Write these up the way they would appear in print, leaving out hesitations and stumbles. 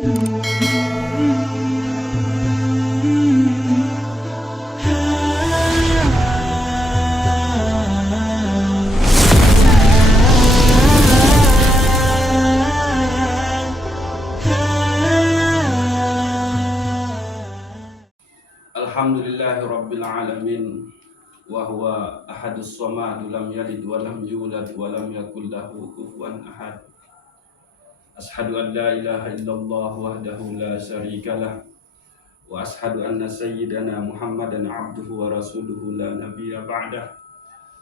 Alhamdulillahi Rabbil Alamin wa huwa ahadus samad lam yalid wa lam yulad wa lam yakul lahu kufuwan ahad. Ashhadu an la ilaha illallah wahdahu la syarika lah wa ashhadu anna sayyidana Muhammadan abduhu wa rasuluhu la nabiyya ba'dah.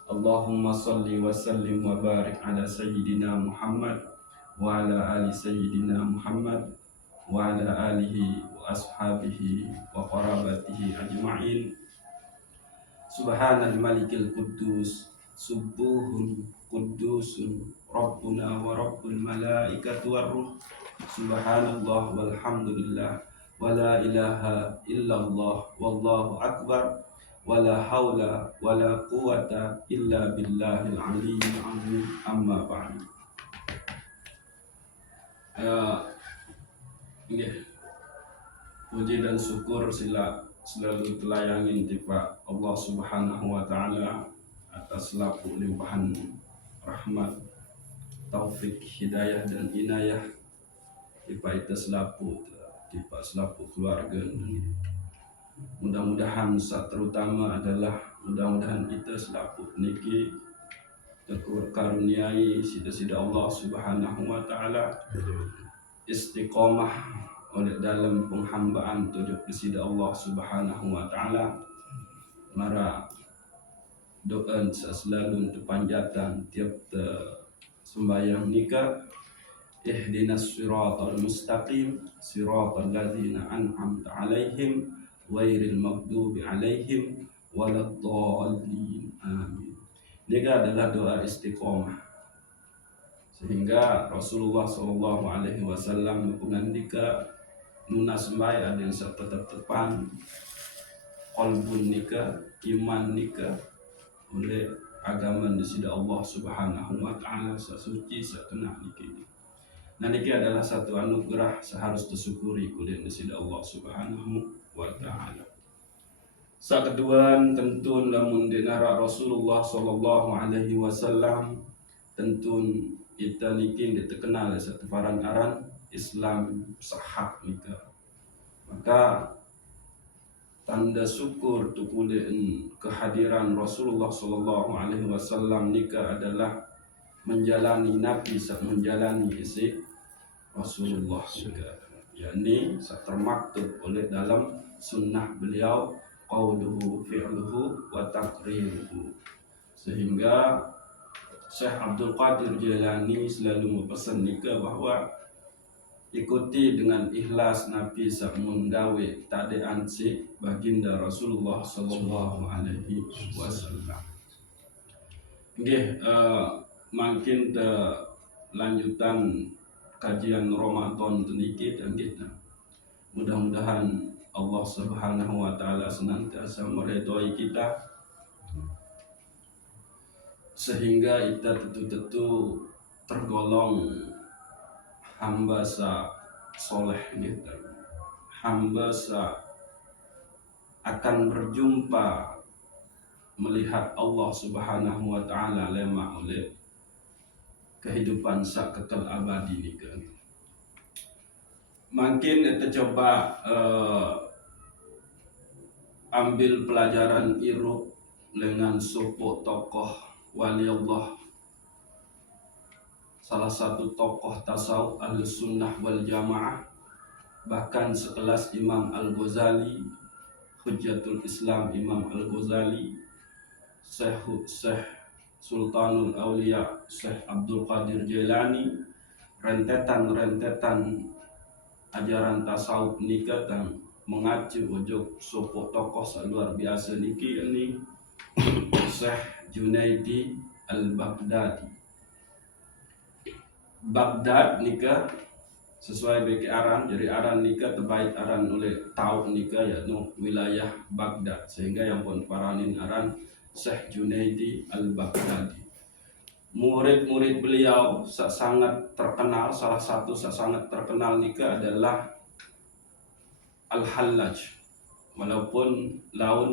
Allahumma salli wa sallim wa barik ala sayyidina Muhammad wa ala ali sayyidina Muhammad wa ala alihi wa ashabihi wa qarabatihi ajma'in. Subhanal malikil quddus subuhun quddusun rabbuna wa rabbul malaikatu warruh. Subhanallah walhamdulillah wa la ilaha illallah wallahu akbar wa la hawla wa la quwata illa billahil aliyyil azim. Amma ba'du. Puji dan syukur selalu telayangin tiba Allah Subhanahu wa Ta'ala atas laku limpahan rahmat, taufik, hidayah dan inayah tiba itu selaku keluarga. Mudah-mudahan terutama adalah mudah-mudahan kita selaku niki terkaruniai sida-sida Allah Subhanahu wa Ta'ala istiqomah oleh dalam penghambaan tujuh kepada Allah Subhanahu wa Ta'ala. Mara doa selalu untuk panjatan tiap sembahyang nikah. Ihdinas siratal mustaqim siratal ladzina an'amta 'alaihim ghairil maghdubi 'alaihim waladdallin. Amin. Nikah adalah doa istiqomah, sehingga Rasulullah SAW mengandika nuna sembahyang ada yang setepan qalbun nikah, iman nikah oleh agama di sisi Allah Subhanahu wa Ta'ala sesuci sekena nikah. Nah, nikah adalah satu anugerah seharus disyukuri oleh di sisi Allah Subhanahu wa Ta'ala. Sakeduan tentu lamun dinara Rasulullah SAW tentu kita nikin terkenal satu aran Islam sahah nikah. Maka tanda syukur tukulen kehadiran Rasulullah SAW nikah adalah menjalani Nabi menjalani isi Rasulullah juga, yakni termaktub oleh dalam sunnah beliau qauluhu fi'luhu wa taqriruhu. Sehingga Syekh Abdul Qadir Jailani selalu berpesan nikah bahwa ikuti dengan ikhlas Nabi menggawe tadean si baginda Rasulullah sallallahu alaihi wasallam. Nggih, makin lanjutan kajian Ramadan niki dan kita. Mudah-mudahan Allah Subhanahu wa Ta'ala senantiasa meridhoi kita, sehingga kita tentu tergolong hamba soleh kita, hamba akan berjumpa melihat Allah Subhanahu wa Ta'ala lema oleh kehidupan kekal abadi ini. Makin kita coba ambil pelajaran iruk dengan suku tokoh wali Allah, salah satu tokoh tasawuf ahli sunnah wal jamaah, bahkan sekelas Imam Al-Ghazali, Hujjatul Islam Imam Al-Ghazali, Syekh Sultanul Aulia Syekh Abdul Qadir Jailani, rentetan ajaran tasawuf nikah dan mengacu ujuk suku tokoh luar biasa niki, ini Syekh Junaidi Al-Baghdadi. Baghdad nikah sesuai bagi aran, jadi aran nikah terbaik aran oleh tahu nikah yaitu wilayah Baghdad, sehingga yang pun paranin aran Syekh Junaidi Al-Baghdadi. murid-murid beliau sangat terkenal, salah satu sangat terkenal nika adalah Al-Hallaj. Walaupun laun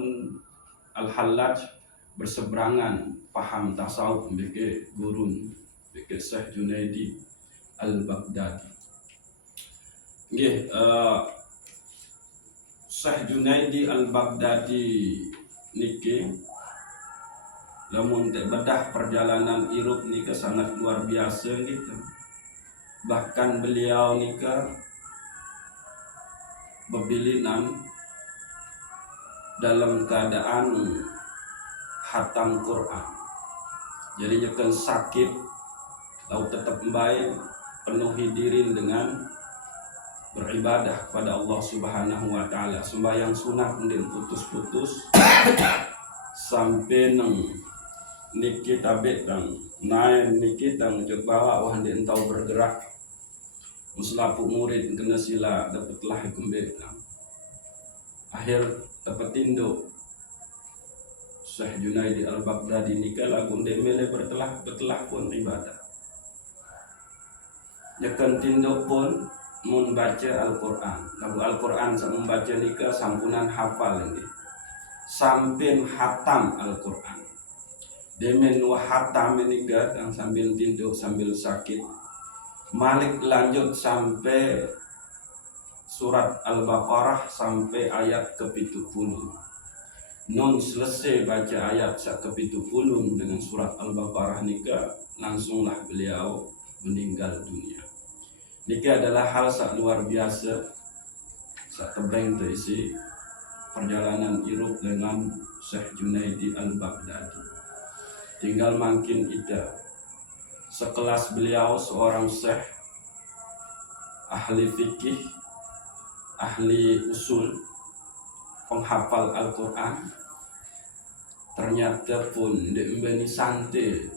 Al-Hallaj berseberangan paham tasawuf beke gurun beke Syekh Junaidi Al-Baghdadi. Nggih, Syekh Junaidi Al-Baghdadi niki lamun bedah perjalanan hidup nika sangat luar biasa gitu. Bahkan beliau nika bebilinan dalam keadaan hatam Quran. Jadi nyekan sakit lalu tetap baik, penuhi diri dengan beribadah kepada Allah Subhanahu wa taala. Sembahyang sunat kemudian putus-putus sampai nang niki tabet tang naik niki tang jog bawa wah dia entau bergerak muslapu murid kena sila dapatlah kembali akhir dapat tinduk Syekh Junaidi Al-Baghdadi nika lagu dia mele bertelah pun ibadah nyakan tinduk pun membaca Al-Quran. Lagu Al-Quran saya membaca nika sampunan hafal ini sampai hatam Al-Quran. Demen wahatam nika yang sambil tinduk sambil sakit. Malik lanjut sampai surat Al-Baqarah sampai ayat ke-70. Non selesai baca ayat ke-70 dengan surat Al-Baqarah nika langsunglah beliau meninggal dunia. Niki adalah hal sak luar biasa sak tebeng terisi perjalanan hidup dengan Syekh Junaidi Al-Baghdadi. Tinggal makin ida sekelas beliau seorang syekh ahli fikih, ahli usul, penghafal Al-Quran, ternyata pun diembeni santai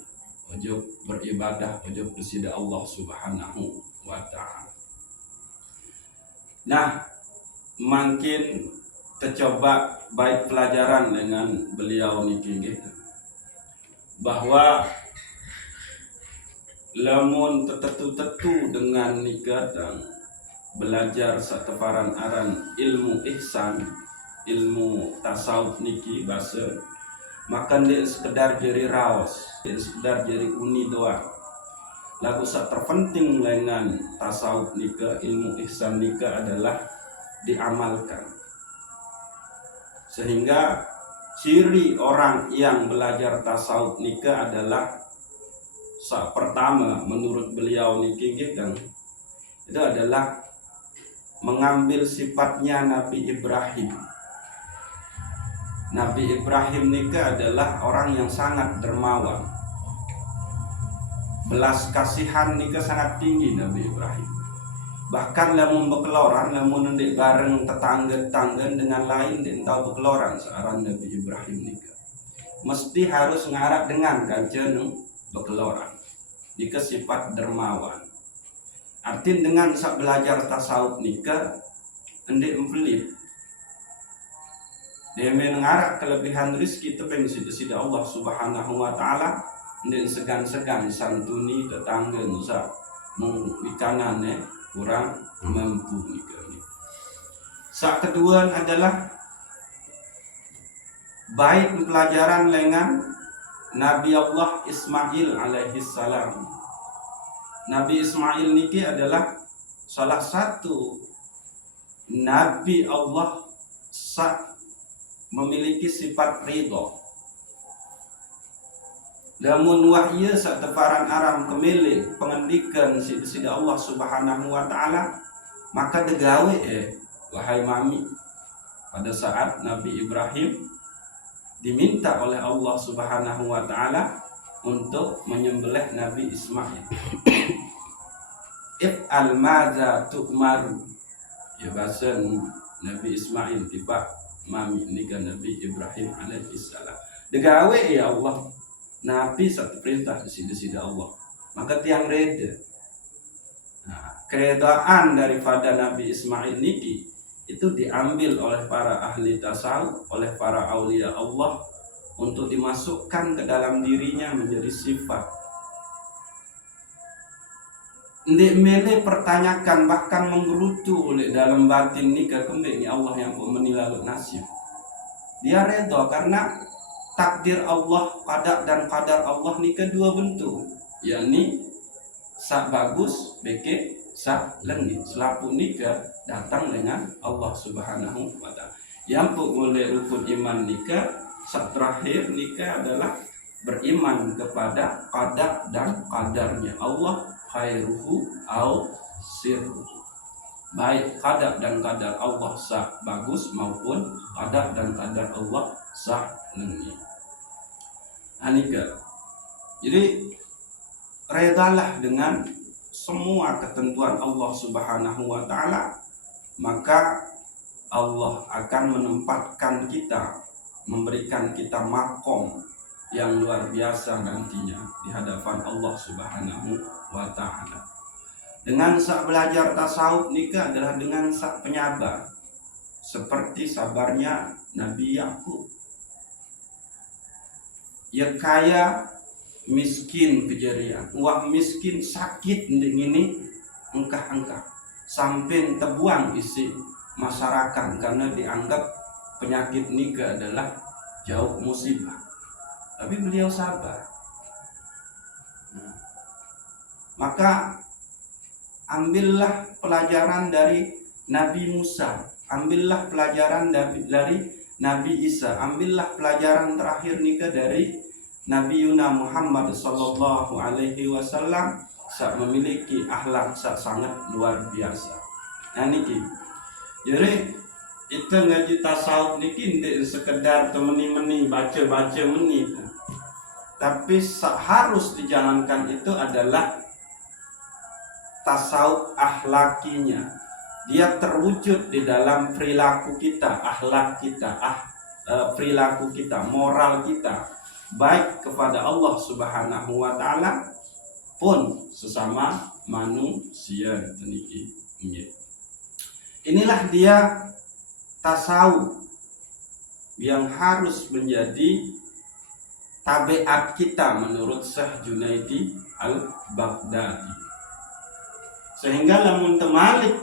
ojo beribadah ojo kepada Allah Subhanahu wa ta'ala. Nah, makin tercoba baik pelajaran dengan beliau niki gitu. Bahwa lamun tetu dengan nikah dan belajar sateparan aran ilmu ihsan, ilmu tasawuf niki bahasa makan dia sekedar jadi raos, dia sekedar jadi uni doang. Lagu sak terpenting dengan tasawuf nika, ilmu ihsan nika adalah diamalkan. Sehingga ciri orang yang belajar tasawuf nika adalah sak pertama menurut beliau niki kan itu adalah mengambil sifatnya Nabi Ibrahim. Nabi Ibrahim nika adalah orang yang sangat dermawan. Belas kasihan nika sangat tinggi Nabi Ibrahim. Bahkan lamun bekeloran, lamun ndek bareng tetangga dengan lain ndek tahu bekeloran searan Nabi Ibrahim nika. Mesti harus ngarap dengan kanjeng bekeloran. Nika sifat dermawan. Artinya dengan sak belajar tasawuf nika ndek empelit. Dia mengarap kelebihan rezeki tepeng sida Allah Subhanahu wa taala. Ndek segan-segan santuni tetangga nusa ikanane kurang mampu nikah. Sak kedua adalah baik pelajaran dengan Nabi Allah Ismail alaihi salam. Nabi Ismail niki adalah salah satu Nabi Allah memiliki sifat ridho. Lamun wahya sateparan aram kemilih pengendikan sida Allah Subhanahu wa taala maka degawe wahai mami pada saat Nabi Ibrahim diminta oleh Allah Subhanahu wa taala untuk menyembelih Nabi Ismail. If'al madza tu'maru. Ya bahasa Nabi Ismail tiba mami nikah Nabi Ibrahim alaihi salam. Degawe ya Allah Nabi satu perintah sida Allah, maka tiang reda. Nah, keredaan daripada Nabi Ismail niki itu diambil oleh para ahli tasawuf, oleh para aulia Allah untuk dimasukkan ke dalam dirinya menjadi sifat. ndek mele pertanyakan bahkan menggerutu oleh dalam batin nikah kembali ni Allah yang pun menilalut nasib. Dia redha karena takdir Allah, qadar dan qadar Allah ni kedua bentuk, yakni sak bagus beke sak lengit. Selapu nikah datang dengan Allah Subhanahu wa taala. Yang pun oleh rukun iman nikah, sak terakhir nikah adalah beriman kepada qadar dan qadarnya Allah, khairuhu au sirruhu. Baik qadar dan qadar Allah sah bagus maupun qadar dan qadar Allah sah lengit. Nikah. Jadi redalah dengan semua ketentuan Allah Subhanahu wa taala, maka Allah akan menempatkan kita, memberikan kita makom yang luar biasa nantinya di hadapan Allah Subhanahu wa taala. Dengan sak belajar tasawuf nikah adalah dengan sak penyabar, seperti sabarnya Nabi Yakub. Ya kaya miskin kejadian, wah miskin sakit ini engkah-engkah sampai terbuang isi masyarakat karena dianggap penyakit nikah adalah jauh musibah. Tapi beliau sabar. Maka ambillah pelajaran dari Nabi Musa, ambillah pelajaran dari Nabi Isa, ambillah pelajaran terakhir nikah dari Nabi Yuna Muhammad sallallahu alaihi wasallam, sak memiliki akhlak sak sangat luar biasa. Nah niki. Jadi itu ngaji tasawuf niki tidak sekedar temeni-meni baca-baca menit, tapi harus dijalankan itu adalah tasawuf akhlakinya. Dia terwujud di dalam perilaku kita, akhlak kita, perilaku kita, moral kita, baik kepada Allah Subhanahu wa taala pun sesama manusia. Inilah dia tasawuf yang harus menjadi tabiat kita menurut Syekh Junaidi Al-Baghdadi. Sehingga lamun temalik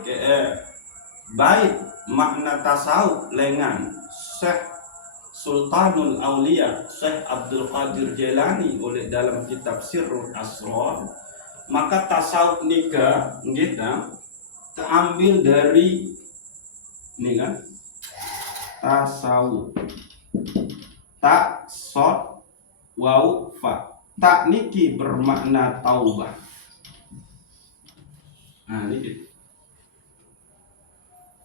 baik makna tasawuf lengan Syekh Sultanul Aulia Syekh Abdul Qadir Jailani oleh dalam kitab Sirrul Asrar, maka tasawuf nikah kita terambil dari ini kan tasawuf tak sod wau fa. Tak niki bermakna taubah. Nah niki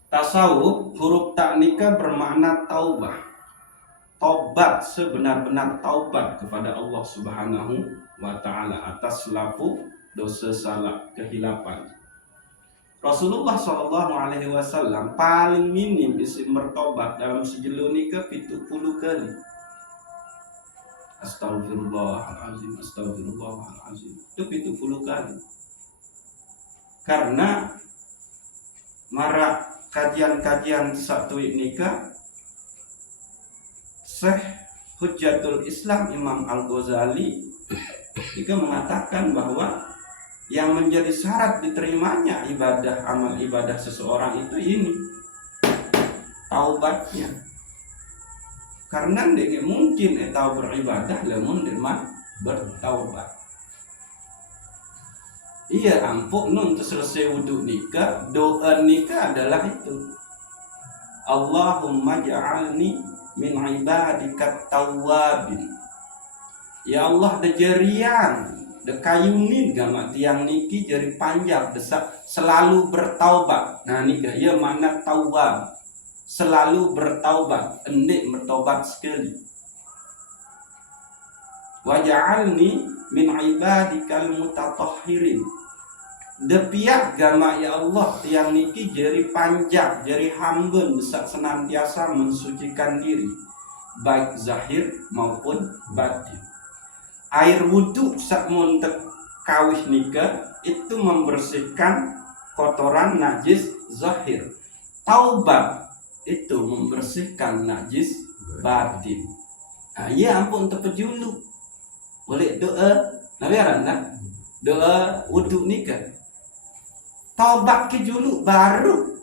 tasawuf huruf tak nikah bermakna taubah. Taubat, sebenar-benar taubat kepada Allah Subhanahu wa taala atas laku dosa salah kehilapan. Rasulullah sallallahu alaihi wasallam paling minim isim bertobat dalam sejelo nikah 70 kali. Astagfirullahalazim, astagfirullahalazim. Itu 70 kali. Karena mara kajian-kajian satu nikah, Syekh Hujjatul Islam Imam Al-Ghazali juga mengatakan bahwa yang menjadi syarat diterimanya ibadah, amal ibadah seseorang itu ini taubatnya. Karena tidak mungkin tahu beribadah lamun tidak bertaubat. Iya ampun nun selesai wudhu nikah, doa nikah adalah itu. Allahumma ja'alni min ibadikat tawwabin. Ya Allah dejerian dekayunin gama tiang niki jari panjang desak selalu bertaubat. Nah nikah ya makna tawab, selalu bertaubat, endik bertaubat sekali. Waj'alni min ibadikal mutatahhirin. Depiak gama ya Allah tiang niki jari panjang, jari hambun desak senantiasa mensucikan diri, baik zahir maupun batin. Air wudhu saat muntek kawih nikah itu membersihkan kotoran najis zahir. Taubat itu membersihkan najis batin. Nah, ya ampun terpejulu. Boleh doa, nabi arana doa wudhu nikah. Taubat ke dulu baru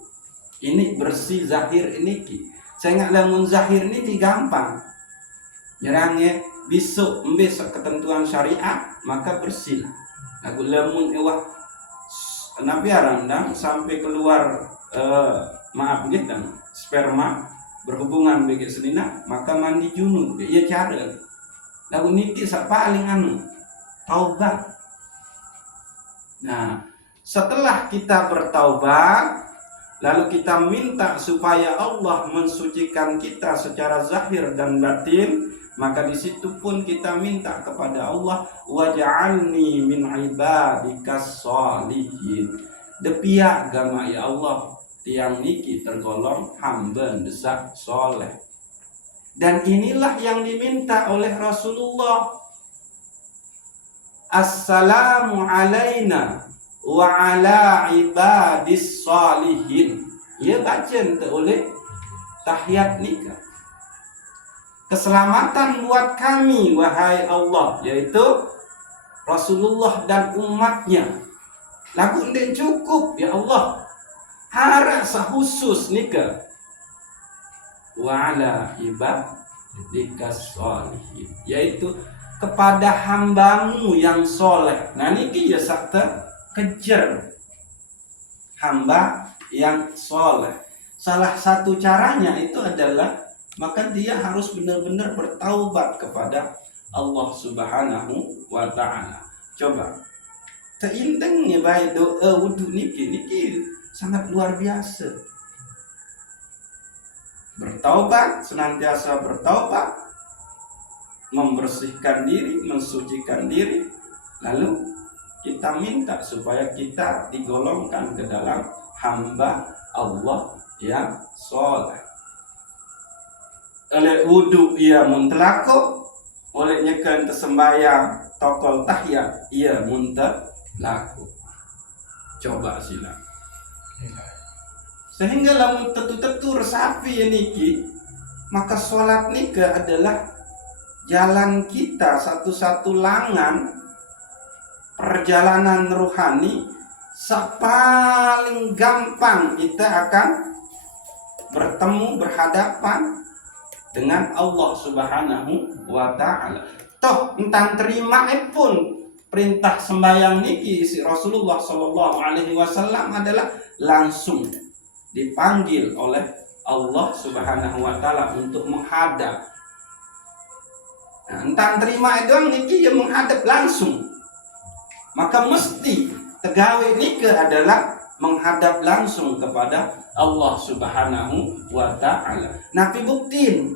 ini bersih zahir ini ki. Saya ingat lamun zahir ini gampang. Nyerangnya besok ketentuan syariat maka bersih. Aku lamun ewah nabi arandang sampai keluar maaf gitu sperma berhubungan begitu selina maka mandi junub iya cara. Lagu niti paling taubat. Nah, setelah kita bertaubat, lalu kita minta supaya Allah mensucikan kita secara zahir dan batin, maka di situ pun kita minta kepada Allah, waj'alni min ibadikas sholihin. Depiak gama ya Allah, tiang niki tergolong hamba desak soleh. Dan inilah yang diminta oleh Rasulullah. Assalamu alaina wa ala ibadis salihin. Ia baca oleh tahiyat nikah. Keselamatan buat kami wahai Allah, yaitu Rasulullah dan umatnya. Lagu ndek cukup ya Allah. Harus khusus nikah. Wa ala ibadikas sholihin, yaitu kepada hambamu yang soleh. Nah niki ya sakta kejar hamba yang soleh. Salah satu caranya itu adalah maka dia harus benar-benar bertaubat kepada Allah Subhanahu wa ta'ala. Coba teindengnya baik doa wudhu niki sangat luar biasa. Bertaubat, senantiasa bertaubat, membersihkan diri, mensucikan diri, lalu kita minta supaya kita digolongkan ke dalam hamba Allah yang soleh. Oleh wudhu ia muntelako, oleh nyekan tersembayang tokol tahiyat ia muntelako. Coba sila. Sehingga lamun tetu-tetu resapi niki, maka sholat nikah adalah jalan kita satu-satu langan perjalanan rohani paling gampang kita akan bertemu berhadapan dengan Allah Subhanahu wa ta'ala. Toh entang terima pun perintah sembahyang niki si Rasulullah sallallahu alaihi wasallam adalah langsung dipanggil oleh Allah Subhanahu wa ta'ala untuk menghadap. Nah, entang terima itu niki yang menghadap langsung. Maka mesti tegawe nikah adalah menghadap langsung kepada Allah Subhanahu wa ta'ala. Nabi buktiin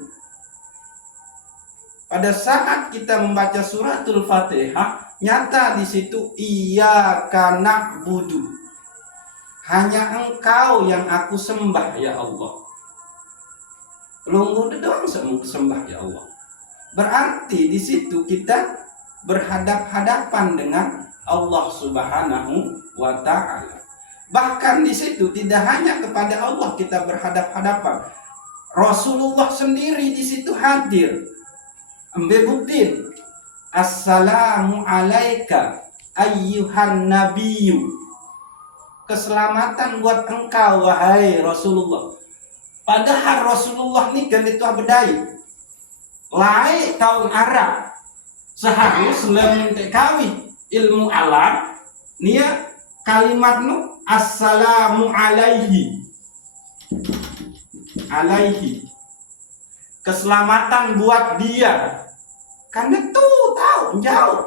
pada saat kita membaca suratul Fatihah, nyata di situ iyyaka na'budu. Hanya Engkau yang aku sembah ya Allah. Belum doang sembah ya Allah. Berarti di situ kita berhadap-hadapan dengan Allah Subhanahu wa ta'ala. Bahkan di situ tidak hanya kepada Allah kita berhadap-hadapan. Rasulullah sendiri di situ hadir. Ambil bukti. Assalamu alaika ayyuhan nabiyyu. Keselamatan buat engkau wahai Rasulullah. Padahal Rasulullah ni kan itu abdai. Lai tahun Arab. Seharusnya minta kawin ilmu alam. Nia kalimat nu assalamu alaihi. Alaihi. Keselamatan buat dia. Karena tuh tahu jauh.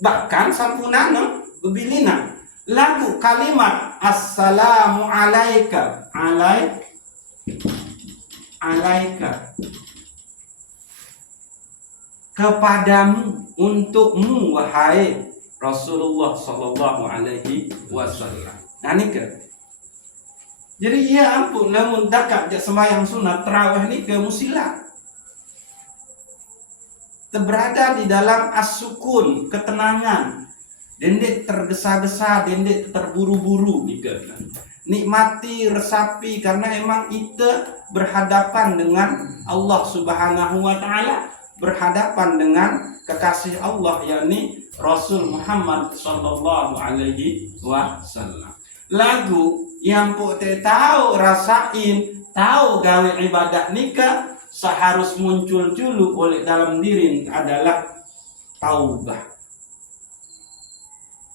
Bahkan sampunana bebilina. Lagu kalimat assalamu alaika alaika kepadamu, untukmu wahai Rasulullah sallallahu alaihi wasallam. Nah ini kan. Jadi ya ampun namun dakak jak sembahyang sunat tarawih ni ke musilat. Berada di dalam as-sukun, ketenangan. Dendek tergesa-gesa, dendek terburu-buru gitu. Nikmati, resapi karena emang kita berhadapan dengan Allah Subhanahu wa ta'ala, berhadapan dengan kekasih Allah yakni Rasul Muhammad sallallahu alaihi wasallam. lagu yang pok te tahu rasain, tahu gawe ibadah nikah seharus muncul dulu oleh dalam diri adalah taubah.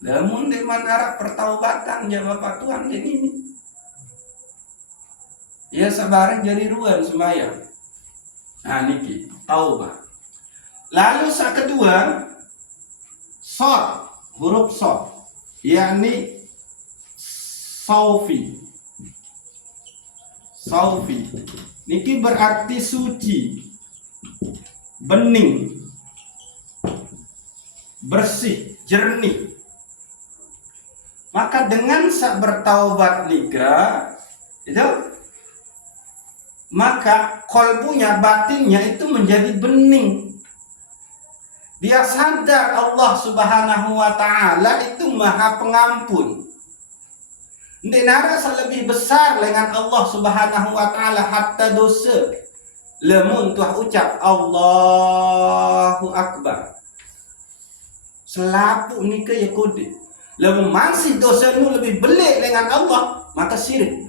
Dalam munde manara pertaubatan ya Bapak Tuhan ini. Ya sabarang jadi ruan semaya. Nah niki taubah. Lalu sa kedua sod, huruf sod, yakni saufi. Saufi. Niki berarti suci, bening, bersih, jernih. Maka dengan sak bertaubat nikah itu, maka kolbunya, batinnya itu menjadi bening. Dia sadar Allah Subhanahu wa ta'ala itu maha pengampun. Ndek narasa lebih besar dengan Allah Subhanahu wa ta'ala hatta dosa. Lemun tuah ucap Allahu Akbar. Selapu nikah ya kode. Lemun masih dosa nu lebih belik dengan Allah, maka syirik.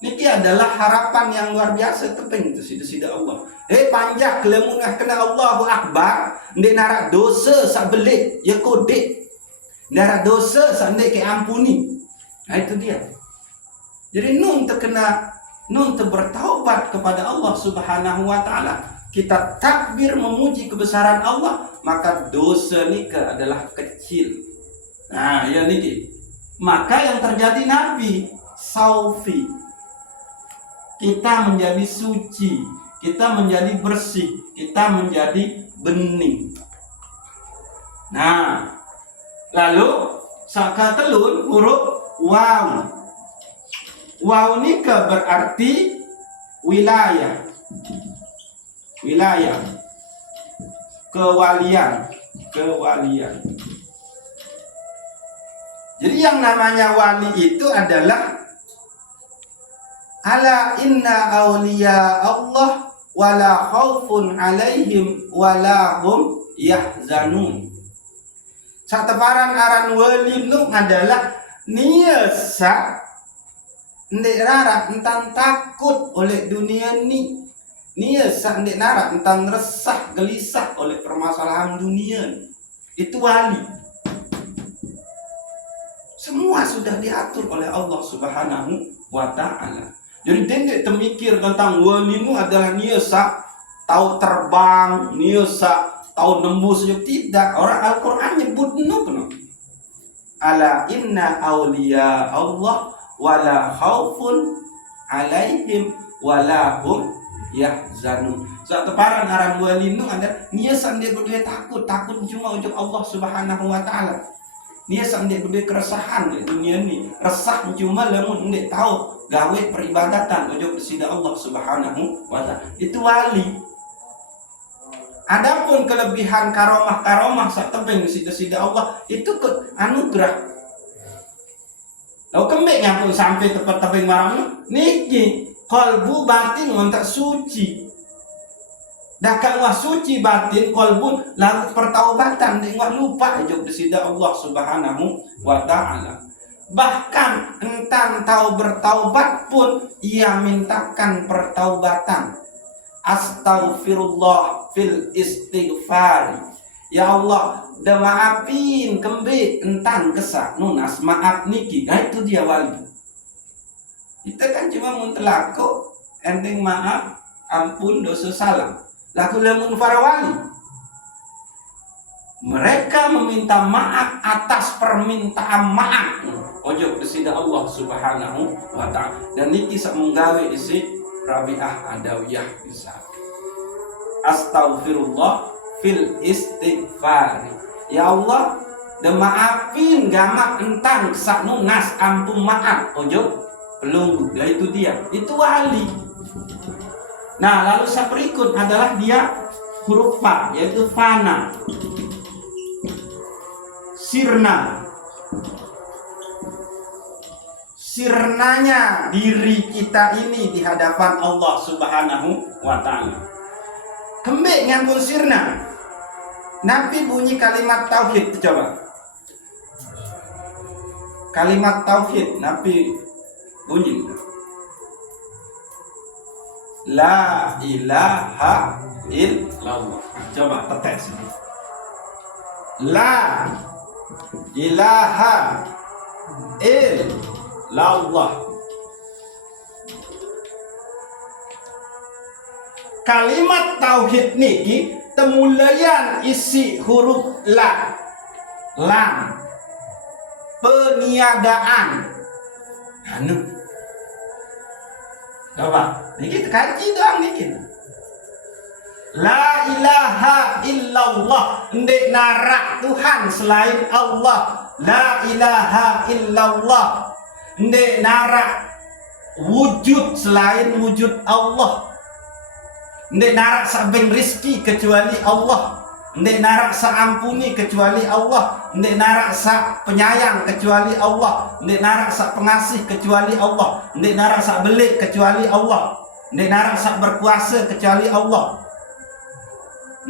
Niki adalah harapan yang luar biasa tepeng itu sida-sida Allah. Panjak lemun kena Allahu Akbar, ndek narak dosa sak belik ya kode. Narak dosa sak ndek ke ampuni. Nah itu dia. Jadi nun bertaubat kepada Allah Subhanahu wa ta'ala. Kita takbir memuji kebesaran Allah, maka dosa nikah adalah kecil. Nah ya niki. Maka yang terjadi Nabi saufi. Kita menjadi suci, kita menjadi bersih, kita menjadi bening. Nah, lalu saka telun huruf waw. Waw nikah berarti wilayah. Wilayah. Kewalian. Kewalian. Jadi yang namanya wali itu adalah ala inna awliya Allah wala khaufun alaihim wala hum yahzanun. Sateparan aran wali nu adalah niasa ndek rara entan takut oleh dunia ini. Niasa ndek rara entan resah gelisah oleh permasalahan dunia. Itu wali. Semua sudah diatur oleh Allah Subhanahu wa ta'ala. Jadi dendek temikir tentang wali itu adalah niasa tahu terbang, niasa tahu nembus. Tidak. Orang Al-Quran nyebut nu. Ala inna awliya Allah wala khaufun alaihim wala hum yahzanun. Saat teparan aran wali nu ada niasa dia berdua takut cuma untuk Allah Subhanahu wa ta'ala. Niasa dia berdua keresahan di dunia ini, resah cuma lamun dia tahu gawe peribadatan untuk sida Allah Subhanahu wa ta'ala. Itu wali. Adapun kelebihan karomah sak tepeng sida-sida Allah itu anugerah. Lalu kembeknya pun sampai tepat tepeng marang niki kalbu batin ngontak suci. Dah kan wah suci batin kalbu lalu pertaubatan dengan lupa jog sida Allah Subhanahu wa ta'ala. Bahkan entan tahu bertaubat pun ia mintakan pertaubatan. Astaghfirullah fil istighfar. Ya Allah, dah maafin kembe entan kesak nunas maaf niki. Nah itu dia wali. Kita kan cuma muntelako ending maaf ampun dosa salah. Laku lamun para wali. Mereka meminta maaf atas permintaan maaf. Ojo kesida Allah Subhanahu wa ta'ala. Dan niki sak menggawe isi Rabi'ah Adawiyah bisa. Astaghfirullah fil istighfar. Ya Allah, dan maafin gamak entang saknu nas ampun maaf. Ojo pelunggu. Lah itu dia. Itu wali. Nah, lalu yang berikut adalah dia huruf fa, yaitu fana. Sirna. Sirnanya diri kita ini di hadapan Allah Subhanahu wa ta'ala. Kembek nyambung sirna. Nabi bunyi kalimat tauhid, coba. kalimat tauhid Nabi bunyi. La ilaha illallah. Coba tetes. La ilaha illallah. Kalimat tauhid niki temulayan isi huruf la, lam, peniadaan. Anu. Coba, niki kaji doang niki. La ilaha illallah, ndek narak Tuhan selain Allah. La ilaha illallah, ndek narak wujud selain wujud Allah. Ndek narak sabeng rizki kecuali Allah. Ndek narak saampuni kecuali Allah. Ndek narak sa penyayang kecuali Allah. Ndek narak sa pengasih kecuali Allah. Ndek narak sa belik kecuali Allah. Ndek narak sa berkuasa kecuali Allah.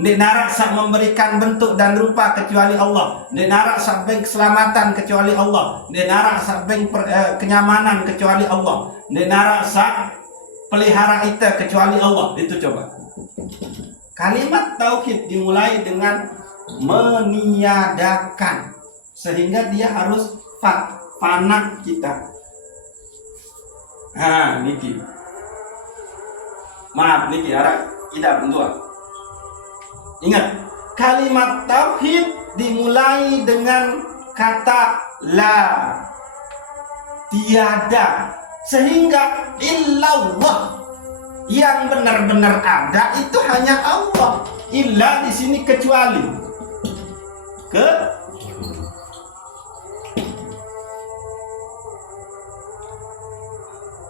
Ndek narak sa memberikan bentuk dan rupa kecuali Allah. Ndek narak sa beng keselamatan kecuali Allah. Ndek narak sa beng kenyamanan kecuali Allah. Ndek narak sa pelihara kita kecuali Allah. Itu coba. Kalimat tauhid dimulai dengan meniadakan, sehingga dia harus fana kita. Nah, niki. Maaf niki arah tidak bentua. Ingat, kalimat tauhid dimulai dengan kata la, tiada, sehingga illallah yang benar-benar ada itu hanya Allah. Illa di sini kecuali.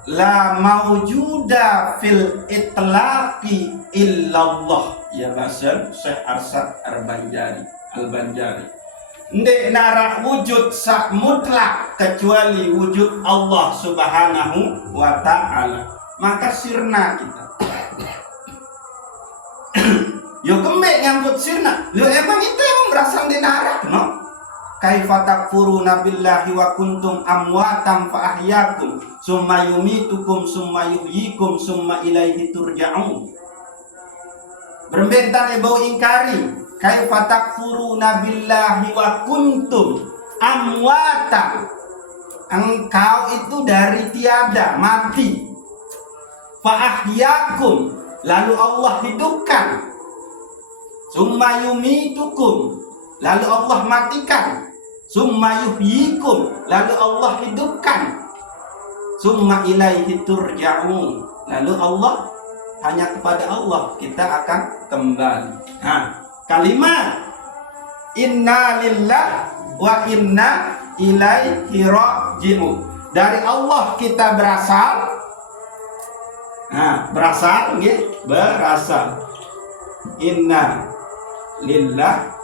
La maujuda fil itlaqi illallah. Ya bahasa Syekh Arsyad Al-Banjari. Ndek narak wujud sak mutlak kecuali wujud Allah Subhanahu wa ta'ala. Maka sirna kita. Yo kembek nyambut sirna. Lo emang itu emang berasal di narak, no? Kaifa takfuruna billahi wa kuntum amwatan fa ahyakum summa yumitukum summa yuhyikum summa ilaihi turja'un. Berbentan ebau ingkari. Kaifa takfuruna billahi wa kuntum amwatan. Engkau itu dari tiada, mati. Fa'ahyakum, lalu Allah hidupkan. Summa yumitukum, lalu Allah matikan. Summa yuhyikum, lalu Allah hidupkan. Summa ilaihi turja'un, lalu Allah, hanya kepada Allah kita akan kembali. Nah, kalimat inna lillah wa inna ilaihi raji'un. Dari Allah kita berasal. Nah, berasal, nggih, berasal. Inna lillah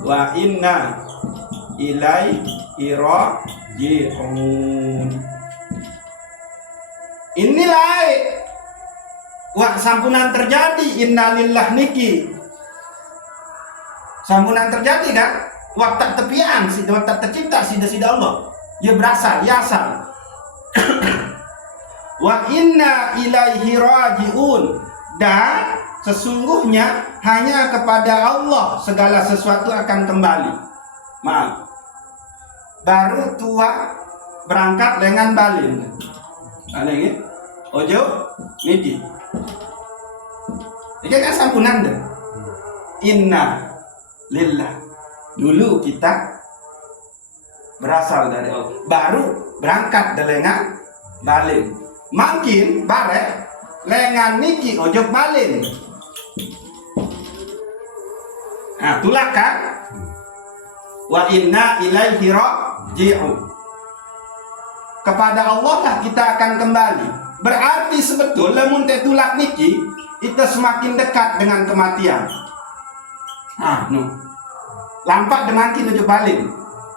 wa inna ilaihi raji'un. Inilah wah sampunan terjadi inna lillah niki. Sampunan terjadi kan? Waktu tepian, waktu tercipta sida Allah. Ya berasal, ya asal. Wa inna ilaihi raji'un, dan sesungguhnya hanya kepada Allah segala sesuatu akan kembali. Maaf, baru tua berangkat dengan balin. Balin ya? Ojo, niki. Ini kan sampunan deh. Inna lillah. Dulu kita berasal dari Allah, baru berangkat dengan balin. Makin barek lengan niki ojo balin. Nah, itulah kan wa inna ilaihi raji'un. Kepada Allah lah kita akan kembali. Berarti sebetulnya mun tulak niki kita semakin dekat dengan kematian. Lampak demakin ojo balin.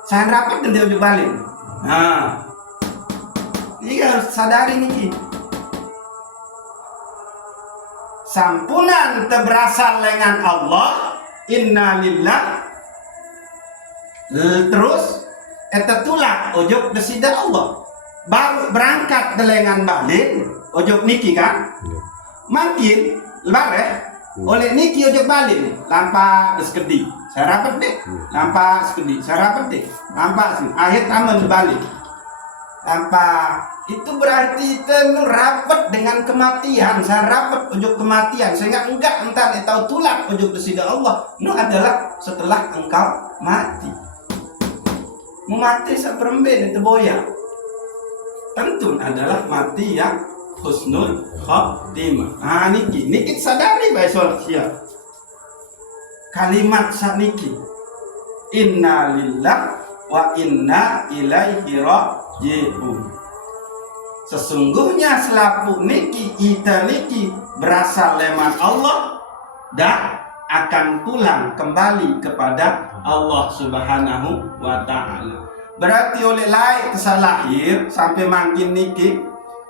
Saya rapat dan dia ojo balin. Ini harus sadari niki. Sampunan terberasal dengan Allah, inna lillah. Terus eta tulak ojok desida Allah. Baru berangkat delengan balik ojok niki kan. Makin lebar oleh niki ojok balik lampa deskedi. Saya rapat deh. Lampa skedi. Saya rapat deh. Lampa sih. Akhir taman balik. Lampa itu berarti itu rapat dengan kematian. Saya rapat ujung kematian sehingga enggak entar tahu tulak ujung desida Allah. Itu adalah setelah engkau mati. Mau mati seperemben itu boya. Tentu adalah mati yang husnul khotimah. Ah niki sadari bae siap. Kalimat saniki. Inna lillah wa inna ilaihi raji'un. Sesungguhnya selaku niki ita niki berasal leman Allah dan akan pulang kembali kepada Allah Subhanahu wa ta'ala. Berarti oleh lain kesalahir sampai makin niki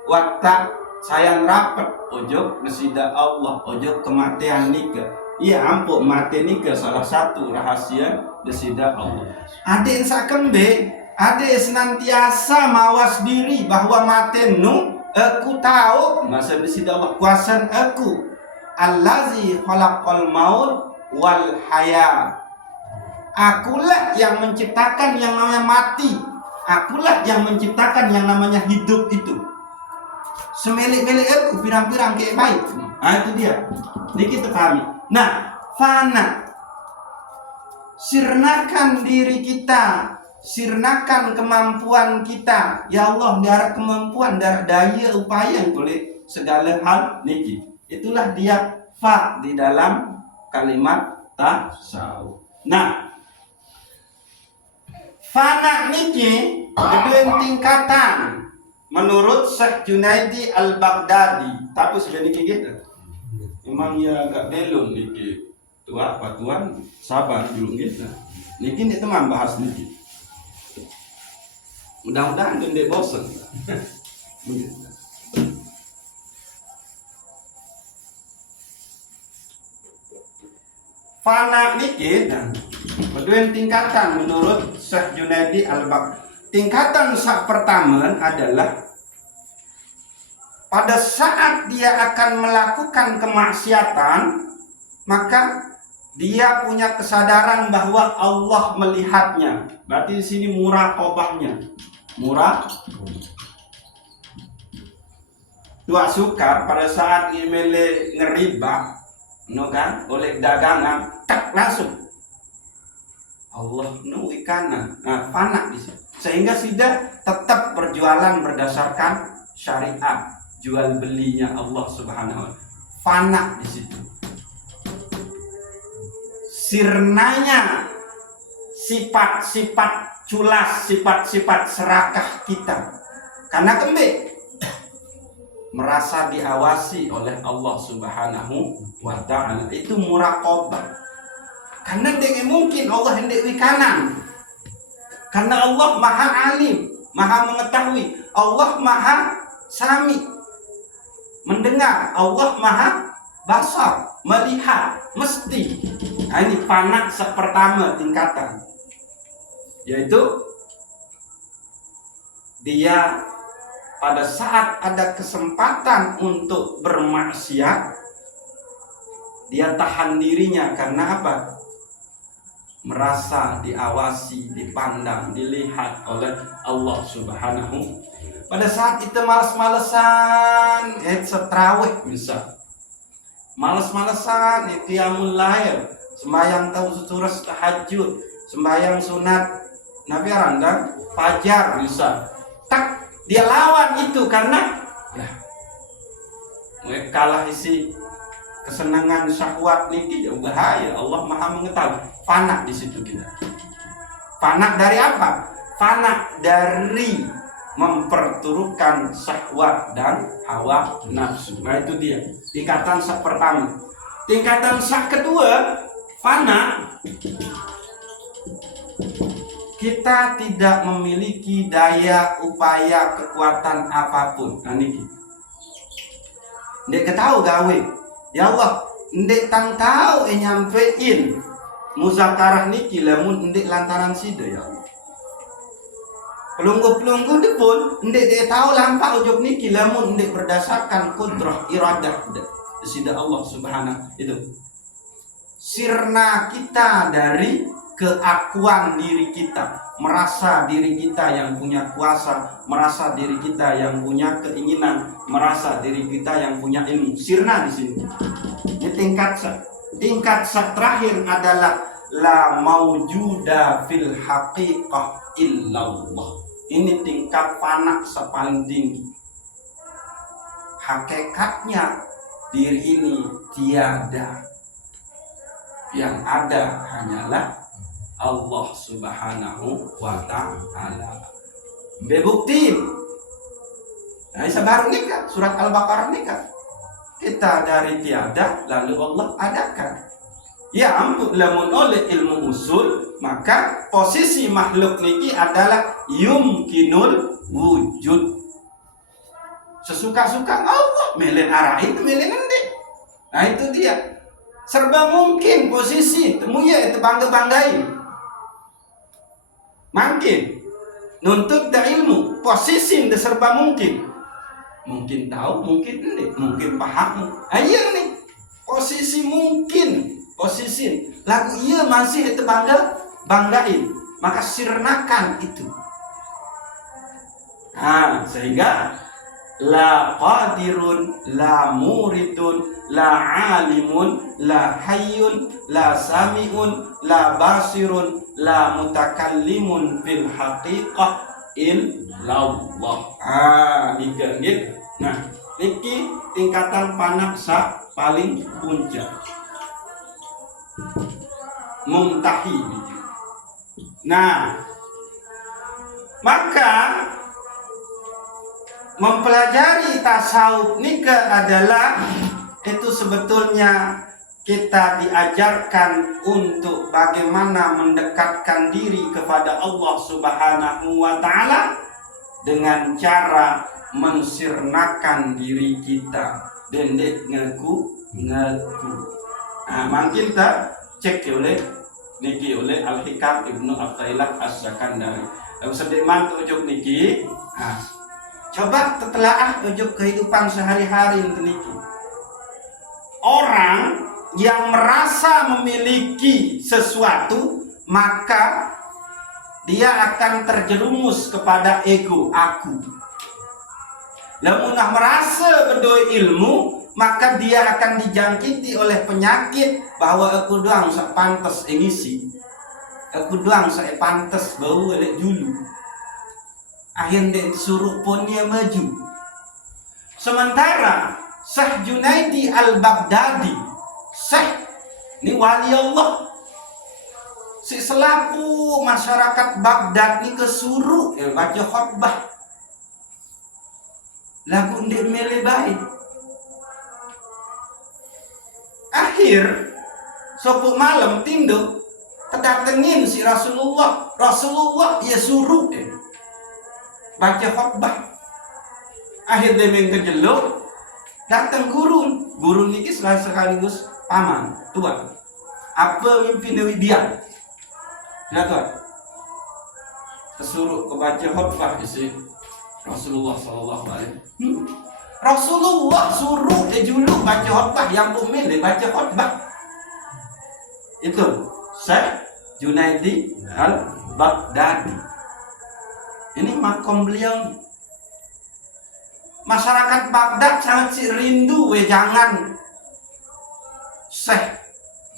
waktu sayang rapat ojok nesida Allah ojok kematian nika. Iya ampun mati nika salah satu rahasia desida Allah. Adik sakembe, adik senantiasa mawas diri bahwa matenu aku tahu masa desida Allah kuasan aku. Allazi khalaqal maut wal haya. Akulah yang menciptakan yang namanya mati. Akulah yang menciptakan yang namanya hidup itu. Semelik-melik aku pirang-pirang kayak baik. Nah itu dia. Ini kita pahami. Nah, fana. Sirnakan diri kita. Sirnakan kemampuan kita. Ya Allah, darah kemampuan, darah daya, upaya yang boleh segala hal niki. Itulah dia fa di dalam kalimat tasawuf. Nah, fana niki kedua tingkatan menurut Syekh Junaidi Al-Baghdadi. Tapi sudah niki gitu. Memang ya agak belum niki. Tuan, Tuan sabar dulu gitu. Niki nih teman bahas niki. Mudah-mudahan tidak bosan. Fana niki kedua tingkatan menurut Syekh Junaidi Al-Baghdadi. Tingkatan pertama adalah pada saat dia akan melakukan kemaksiatan, maka dia punya kesadaran bahwa Allah melihatnya. Berarti di sini muraqabahnya. Tua sukar pada saat email ngeriba, kan, oleh dagangan, tak langsung Allah nu ikanan, fana di situ. Sehingga sudah tetap berjualan berdasarkan syariat, jual belinya Allah Subhanahu wa ta'ala. Fana di situ. Sirnanya sifat-sifat culas, sifat-sifat serakah kita. Karena kembali merasa diawasi oleh Allah Subhanahu wa ta'ala. Itu muraqabah. Karena tidak mungkin Allah hendak di kanan. Karena Allah maha alim, maha mengetahui. Allah maha sami, mendengar. Allah maha basar, melihat, mesti. Nah, ini fana pertama tingkatan. Yaitu dia pada saat ada kesempatan untuk bermaksiat, dia tahan dirinya. Karena apa? Merasa diawasi, dipandang, dilihat oleh Allah Subhanahu. Pada saat itu malas-malesan, setrawih misal, malas-malesan, qiyamul lail, sembahyang terus tahajud, sembahyang sunat Nabi Randang, fajar misal, tak dia lawan itu karena kalah isi kesenangan syahwat niki bahaya. Allah maha mengetahui. Fana di situ kita. Fana dari apa? Fana dari memperturutkan syahwat dan hawa nafsu. Nah itu dia tingkatan pertama. Tingkatan kedua, fana kita tidak memiliki daya upaya kekuatan apapun. Nah niki ndek ketahu gawe. Ya Allah, ndek tang tahu nyampein muzakarah niki lamun ndek lantaran sida ya Allah. Pelunggu-pelunggu dia pun ndek dia tahu lampak ujub niki lamun ndek berdasarkan kudrah iradah sida Allah Subhanahu itu. Sirna kita dari keakuan diri kita, merasa diri kita yang punya kuasa, merasa diri kita yang punya keinginan, merasa diri kita yang punya ilmu. Sirna di sini. Ini tingkat terakhir adalah la maujuda fil haqiqah illallah. Ini tingkat panak paling tinggi. Hakikatnya diri ini tiada. Yang ada hanyalah Allah Subhanahu wa ta'ala. Bebukti. Nah, ini baru nikah surat Al-Baqarah nikah. Kita dari tiada lalu Allah adakan. Ya ampun, lamun oleh ilmu usul maka posisi makhluk niki adalah yumkinul wujud. Sesuka-suka Allah milih arah itu milih nanti. Nah itu dia. Serba mungkin posisi temu ya itu bangga-banggain. Mungkin nuntut da ilmu posisi serba mungkin. Mungkin tahu, mungkin enggak, mungkin paham. Ayo nih posisi mungkin. Posisi lagu iya masih itu banggain, maka sirnakan itu. Nah, sehingga la qadirun, la muridun, la alimun, la hayyun, la sami'un, la basirun, la mutakallimun fil haqiqah illallah. Digengit. Nah, niki tingkatan panak paling puncak. Muntahi. Nah, maka mempelajari tasawuf nikah adalah itu sebetulnya kita diajarkan untuk bagaimana mendekatkan diri kepada Allah Subhanahu wa ta'ala dengan cara mensirnakan diri kita dan ngaku. Nah, makin kita cek oleh niki oleh Al-Hikam Ibnu Athaillah As-Sakandari. Lalu sediman ujuk niki. Nah, coba tetelaah ujuk kehidupan sehari-hari niki. Orang yang merasa memiliki sesuatu maka dia akan terjerumus kepada ego aku. Lamun merasa berdoi ilmu maka dia akan dijangkiti oleh penyakit bahwa aku doang sak pantas ngisi. Aku doang sak pantas bau oleh dulu. Akhirnya suruh pun dia maju. Sementara Syekh Junaidi Al-Baghdadi, Syekh ini wali Allah. Si selaku masyarakat Baghdad ni kesuruh baca khutbah. Lagu ndek mele baik. Akhir suatu malam tinduk kedatengin si Rasulullah ya suruh baca khutbah. Akhir dia kejeluk datang guru niki sekaligus paman tua. Apa mimpi Dewi dia? Lihat kesuruh kebaca khutbah isi Rasulullah sallallahu alaihi wasallam. Rasulullah suruh juluk baca khutbah yang pemilih baca khutbah. Itu Syekh Junaidi Al-Baghdadi. Ini makom beliau. Masyarakat Baghdad sangat rindu wejangan Syekh